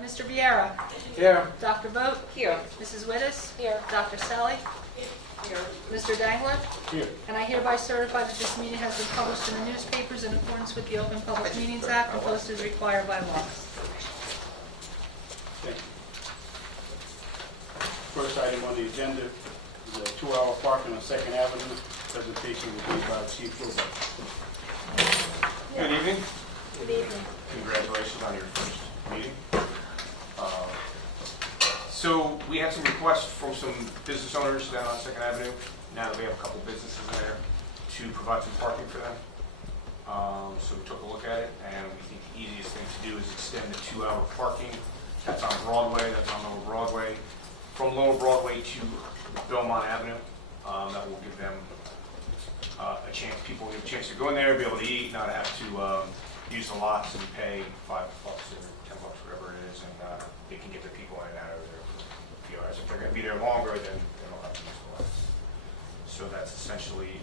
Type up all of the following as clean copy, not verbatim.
Mr. Viera. Here. Dr. Vogt. Here. Mrs. Wittes. Here. Dr. Sally. Here. Mr. Dangler. Here. And I hereby certify that this meeting has been published in the newspapers in accordance with the Open Public Meetings Act and posted as required by law. Thank you. First item on the agenda is a 2-hour parking on 2nd Avenue. Presentation will be by Chief Ruben. Good evening. Good evening. Congratulations on your first meeting. So we had some requests from some business owners down on 2nd Avenue. Now that we have a couple businesses there, to provide some parking for them. So we took a look at it, and we think the easiest thing to do is extend the 2-hour parking. That's on Broadway, that's on Lower Broadway. From Lower Broadway to Belmont Avenue. That will give them a chance, people get a chance to go in there, be able to eat, not have to use the lots and pay $5 or $10, whatever it is, and they can get their people in and out of there for a few hours. If they're going to be there longer, then they don't have to use the lots. So that's essentially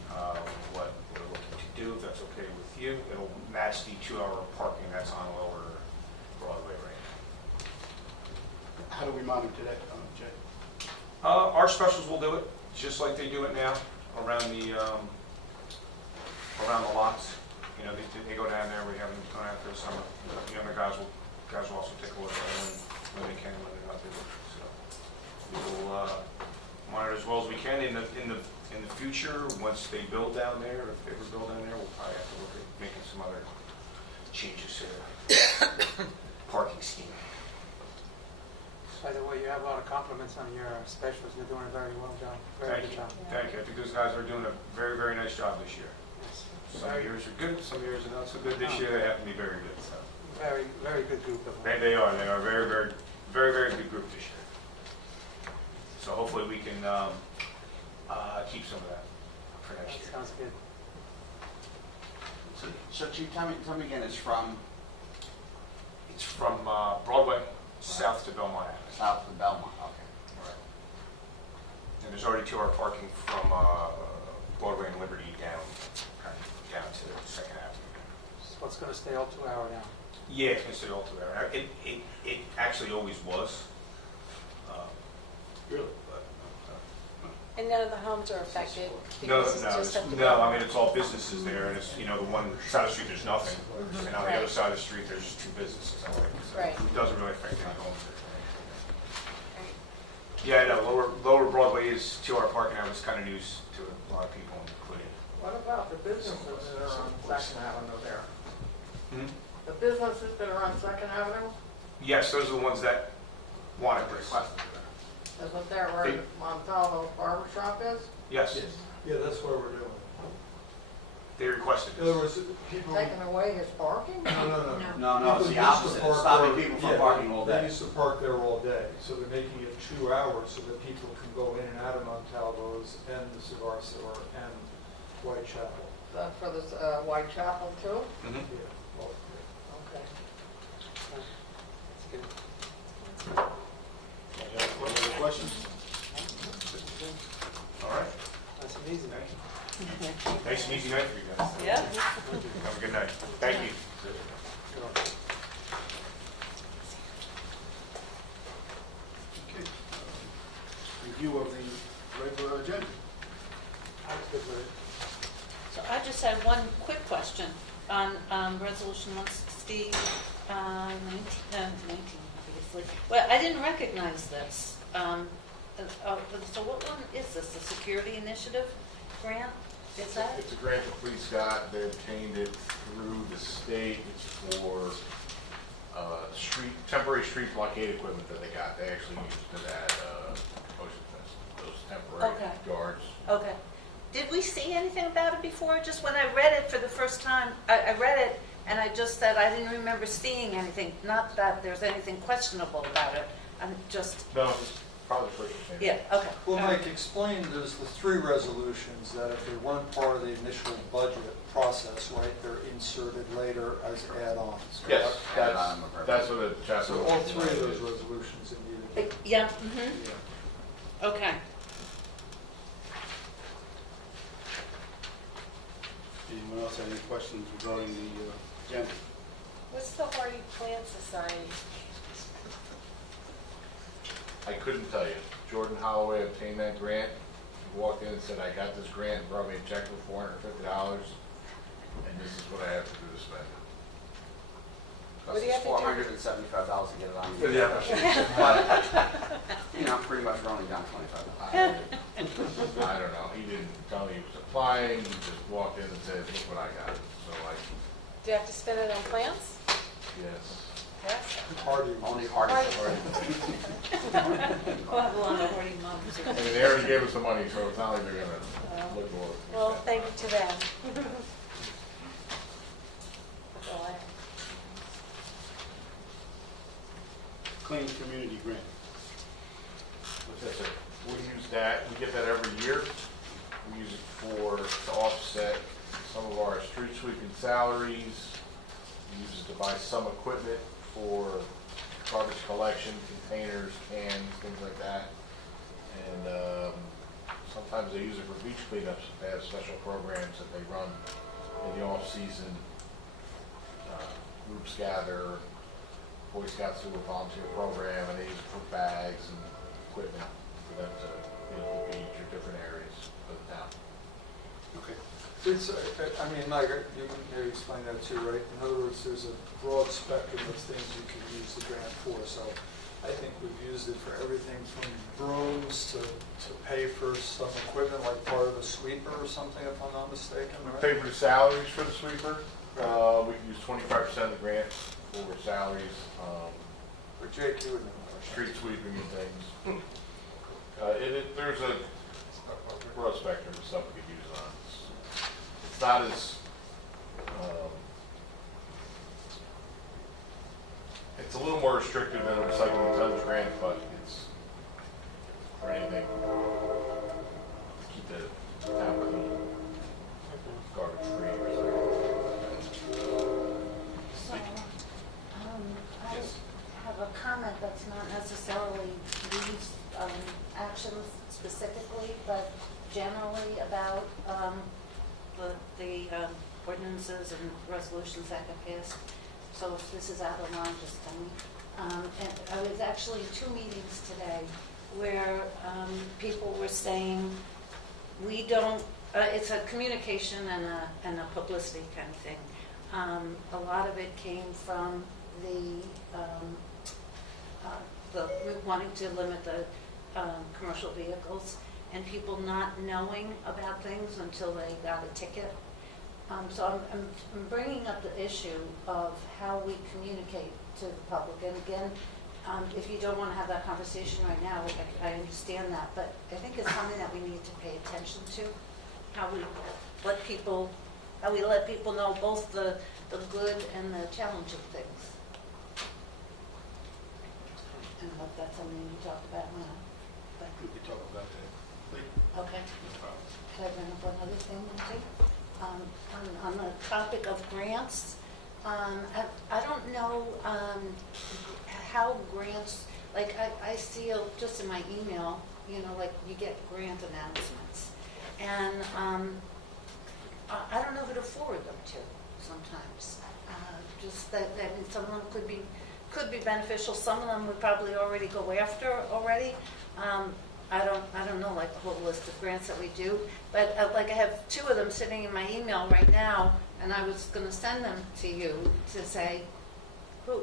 what we're looking to do, if that's okay with you. It'll match the 2-hour parking that's on Lower Broadway right now. How do we monitor that, Jay? Our specials will do it, just like they do it now, around the lots. You know, they go down there, we have them going out for the summer. The younger guys will also take a look at it when they can, when they're not busy. So we will monitor as well as we can. In the future, once they build down there, if they ever build down there, we'll probably have to look at making some other changes to the parking scheme. By the way, you have a lot of compliments on your specials. You're doing a very well job. Very good job. Thank you. I think those guys are doing a very, very nice job this year. Yes. Some years are good, some years are not so good. This year they happen to be very good. So. Very, very good group of them. They are a very, very, very, very good group this year. So hopefully we can keep some of that for next year. Sounds good. So Chief, tell me again, it's from It's from Broadway south to Belmont Avenue. south of Belmont, okay. Right. And there's already 2-hour parking from Broadway and Liberty down to 2nd Avenue. So what's going to stay all 2 hour now? Yeah, it's going to stay all 2 hour. It actually always was. Really? And none of the homes are affected? No, because it's just at the no. I mean, it's all businesses there, and it's, you know, the one side of the street, there's nothing. And on the other Right. side of the street, there's 2 businesses, I think. So Right. it doesn't really affect any homes. Right. Yeah, I know, Lower Broadway is 2-hour parking. That was kind of news to a lot of people, including. What about the businesses that are on 2nd Avenue there? Hmm? The businesses that are on 2nd Avenue, Yes, those are the ones that wanted this. isn't that where They- Montalvo Barber Shop is? Yes, Yeah, that's what we're doing. they requested In other this. words, people, Taking away his parking? no. No, it's People the used to opposite, park it's stopping there- people from yeah, parking all They day. used to park there all day, so they're making it 2 hours so that people can go in and out of Montalvo's and the Cigar Store and Whitechapel. For the Whitechapel too? Mhm. Yeah, well, Okay. That's good. Any other questions? All right. That's amazing. Nice and easy night for you guys. Yeah. Have a good night. Thank you. Okay. Review of the regular agenda. I was good with it. So I just had one quick question on Resolution 160, 19, obviously. Well, I didn't recognize this. So what one is this, the Security Initiative grant? Is that? It's a grant the police got. They obtained it through the state. It's for temporary street blockade equipment that they got. They actually used it at Ocean Fest, those temporary Okay. guards. Okay. Did we see anything about it before? Just when I read it for the first time, I read it and I just said I didn't remember seeing anything. Not that there's anything questionable about it. I'm just, No, it's probably the first thing. yeah, okay. Well, Mike, explain, there's the 3 resolutions that if they weren't part of the initial budget process, right, they're inserted later as add-ons. Yes, Add on them. that's what the chapter. So all 3 of those resolutions indeed. Yeah, mm-hmm, Yeah. okay. Anyone else have any questions regarding the agenda? What's the Hardy Plant Society? I couldn't tell you. Jordan Holloway obtained that grant. He walked in and said, I got this grant, and brought me a check for $450, and this is what I have to do to spend it. What do you have to do? $475 to get it on. For the application. You know, pretty much we're only down $25. I don't know, he didn't tell me he was applying, he just walked in and said, look what I got. So I, Do you have to spend it on plants? yes. Yes. Hardy. Only hard. Right. We'll have a lot of Hardy mums. I mean, they already gave us the money, so it's not like they're gonna look more. Well, thank you to them. That's all I have. Clean Community Grant. What's that, sir? We use that, we get that every year. We use it to offset some of our street sweeping salaries. We use it to buy some equipment for garbage collection, containers, cans, things like that. And sometimes they use it for beach cleanups. They have special programs that they run in the off-season. Groups gather, Boy Scouts do a volunteer program, and they use it for bags and equipment for them to, you know, the beach or different areas of the town. Okay. It's, I mean, Mike, you can maybe explain that too, right? In other words, there's a broad spectrum of things you can use the grant for, so I think we've used it for everything from brooms to pay for some equipment like part of the sweeper or something, if I'm not mistaken, We right? pay for the salaries for the sweeper. We can use 25% of the grant for salaries, Or Jake, you would know. street sweeping and things. There's a broad spectrum of stuff we could use it on. It's not as, it's a little more restrictive than a recycling tons grant, but it's for anything. Keep the town clean, garbage free, recycling. So, I have a comment that's not necessarily these actions specifically, but generally about the ordinances and resolutions that get passed. So if this is out of line, just tell me. And I was actually in 2 meetings today where people were saying, we don't, it's a communication and a publicity kind of thing. A lot of it came from the wanting to limit the commercial vehicles and people not knowing about things until they got a ticket. So I'm bringing up the issue of how we communicate to the public. And again, if you don't want to have that conversation right now, I understand that, but I think it's something that we need to pay attention to, how we let people know both the good and the challenging things. And I hope that's something you talk about now. But, We could talk about that later. okay. No problem. Can I bring up one other thing, Lindsay? On the topic of grants, I don't know how grants, like I see just in my email, you know, like you get grant announcements. And I don't know who to forward them to sometimes. Just that some of them could be beneficial. Some of them would probably already go after already. I don't know like the whole list of grants that we do, but like I have 2 of them sitting in my email right now, and I was going to send them to you to say, who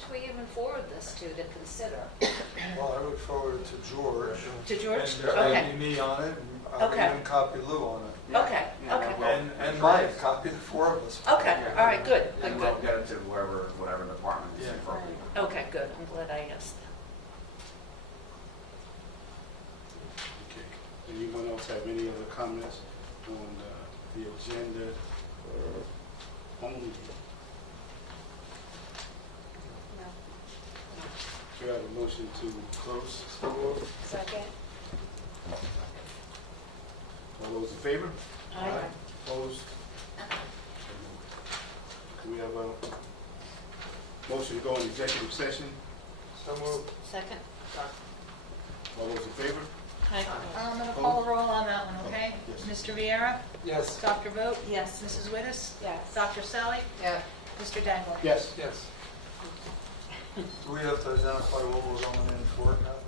should we even forward this to consider? Well, I would forward it to George. To George? And Okay. maybe me on it, and I would Okay. even copy Lou on it. Yeah, Okay, yeah, okay. well, And Mike, copy the 4 of us. Okay, all right, good, good, And good. we'll get it to whatever department is Yeah. appropriate. Okay, good. I'm glad I asked. Okay. Anyone else have any other comments on the agenda only? Do you have a motion to close? Second. All those in favor? Aye. Opposed? Do we have a motion to go in executive session? So moved. Second? All those in favor? Aye. I'm going to call a roll on that one, okay? Yes. Mr. Viera? Yes. Dr. Vogt? Yes. Mrs. Wittes? Yes. Dr. Sally? Yeah. Mr. Dangler? Yes. Yes. Do we have to identify what we're going in for, Kath?